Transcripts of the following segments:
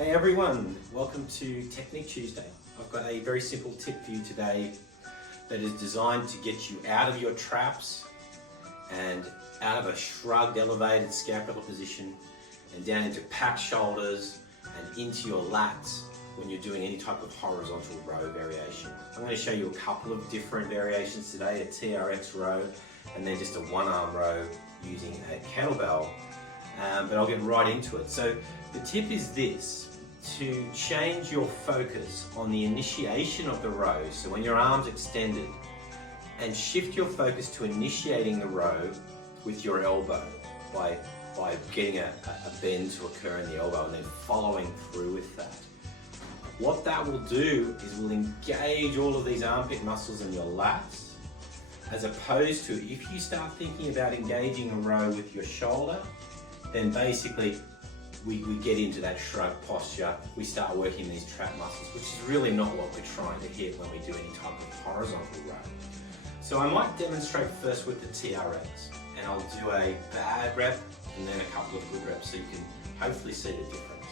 Hey everyone, welcome to Technique Tuesday. I've got a very simple tip for you today that is designed to get you out of your traps and out of a shrugged, elevated scapular position and down into packed shoulders and into your lats when you're doing any type of horizontal row variation. I'm going to show you a couple of different variations today, a TRX row and then just a one-arm row using a kettlebell, but I'll get right into it. So the tip is this: to change your focus on the initiation of the row, so when your arm's extended, and shift your focus to initiating the row with your elbow by getting a bend to occur in the elbow and then following through with that. What that will do is will engage all of these armpit muscles in your lats, as opposed to if you start thinking about engaging a row with your shoulder, then basically we get into that shrug posture, we start working these trap muscles, which is really not what we're trying to hit when we do any type of horizontal row. So I might demonstrate first with the TRX, and I'll do a bad rep and then a couple of good reps so you can hopefully see the difference.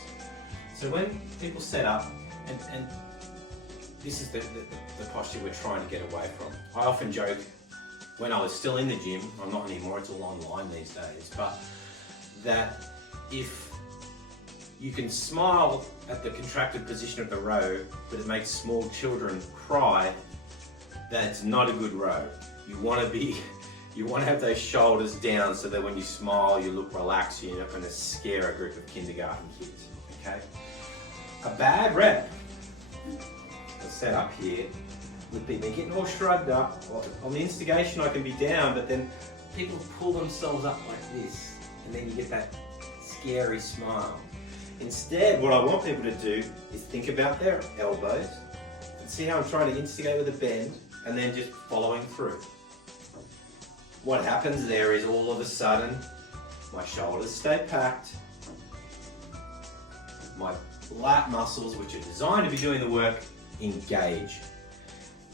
So when people set up, and this is the posture we're trying to get away from. I often joke, when I was still in the gym, I'm not anymore, it's all online these days, but that if you can smile at the contracted position of the row, but it makes small children cry, that's not a good row. You want to have those shoulders down so that when you smile, you look relaxed, you're not going to scare a group of kindergarten kids, okay? A bad rep, the setup here, would be they're getting all shrugged up. On the instigation, I can be down, but then people pull themselves up like this, and then you get that scary smile. Instead, what I want people to do is think about their elbows and see how I'm trying to instigate with a bend and then just following through. What happens there is all of a sudden my shoulders stay packed, my lat muscles, which are designed to be doing the work, engage.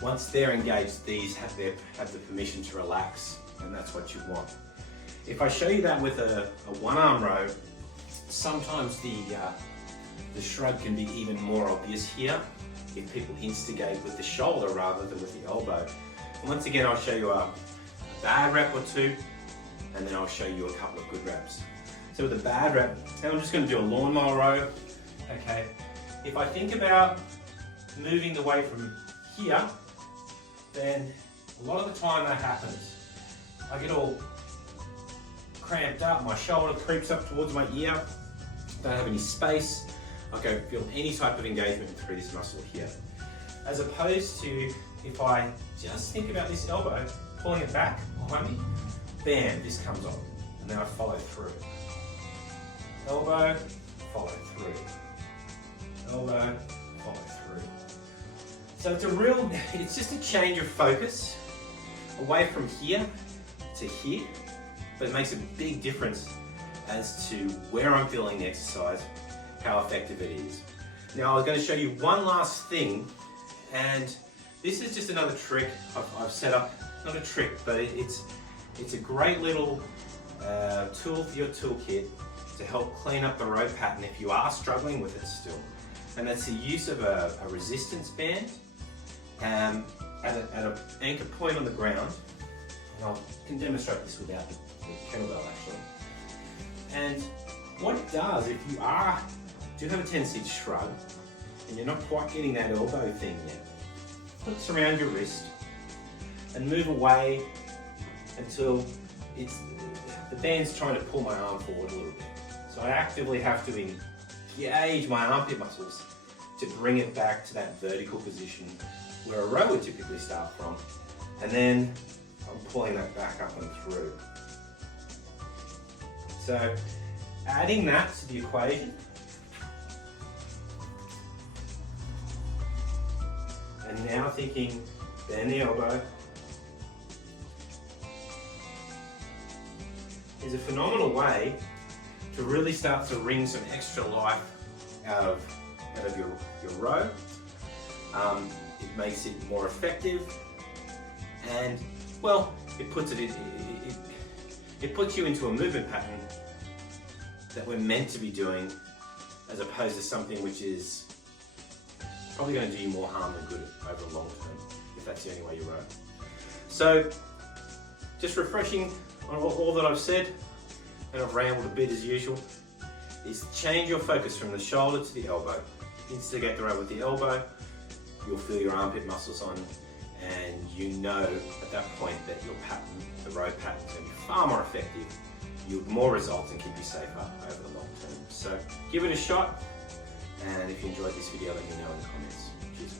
Once they're engaged, these have the permission to relax, and that's what you want. If I show you that with a one-arm row, sometimes the shrug can be even more obvious here if people instigate with the shoulder rather than with the elbow. And once again, I'll show you a bad rep or two, and then I'll show you a couple of good reps. So with a bad rep, and I'm just going to do a lawnmower row. Okay, if I think about moving the weight from here, then a lot of the time that happens. I get all cramped up, my shoulder creeps up towards my ear, don't have any space, I go feel any type of engagement through this muscle here. As opposed to if I just think about this elbow, pulling it back behind me, bam, this comes on, and then I follow through. Elbow, follow through. Elbow, follow through. So it's just a change of focus away from here to here, but it makes a big difference as to where I'm feeling the exercise, how effective it is. Now I was going to show you one last thing, and this is just another trick I've set up. Not a trick, but it's a great little tool for your toolkit to help clean up the row pattern if you are struggling with it still. And that's the use of a resistance band at an anchor point on the ground. And I can demonstrate this without the kettlebell actually. And what it does, if you do have a tendency to shrug and you're not quite getting that elbow thing yet, put this around your wrist and move away until the band's trying to pull my arm forward a little bit. So I actively have to engage my armpit muscles to bring it back to that vertical position where a row would typically start from. And then I'm pulling that back up and through. So adding that to the equation, and now thinking bend the elbow, is a phenomenal way to really start to wring some extra life out of your row. It makes it more effective, and well, it puts you into a movement pattern that we're meant to be doing as opposed to something which is probably going to do you more harm than good over the long term, if that's the only way you row. So, just refreshing on all that I've said, and I've rambled a bit as usual, is change your focus from the shoulder to the elbow. Instigate the row with the elbow, you'll feel your armpit muscles on, and you know at that point that your pattern, the row pattern, is going to be far more effective, yield more results, and keep you safer over the long term. So give it a shot, and if you enjoyed this video, let me know in the comments. Cheers.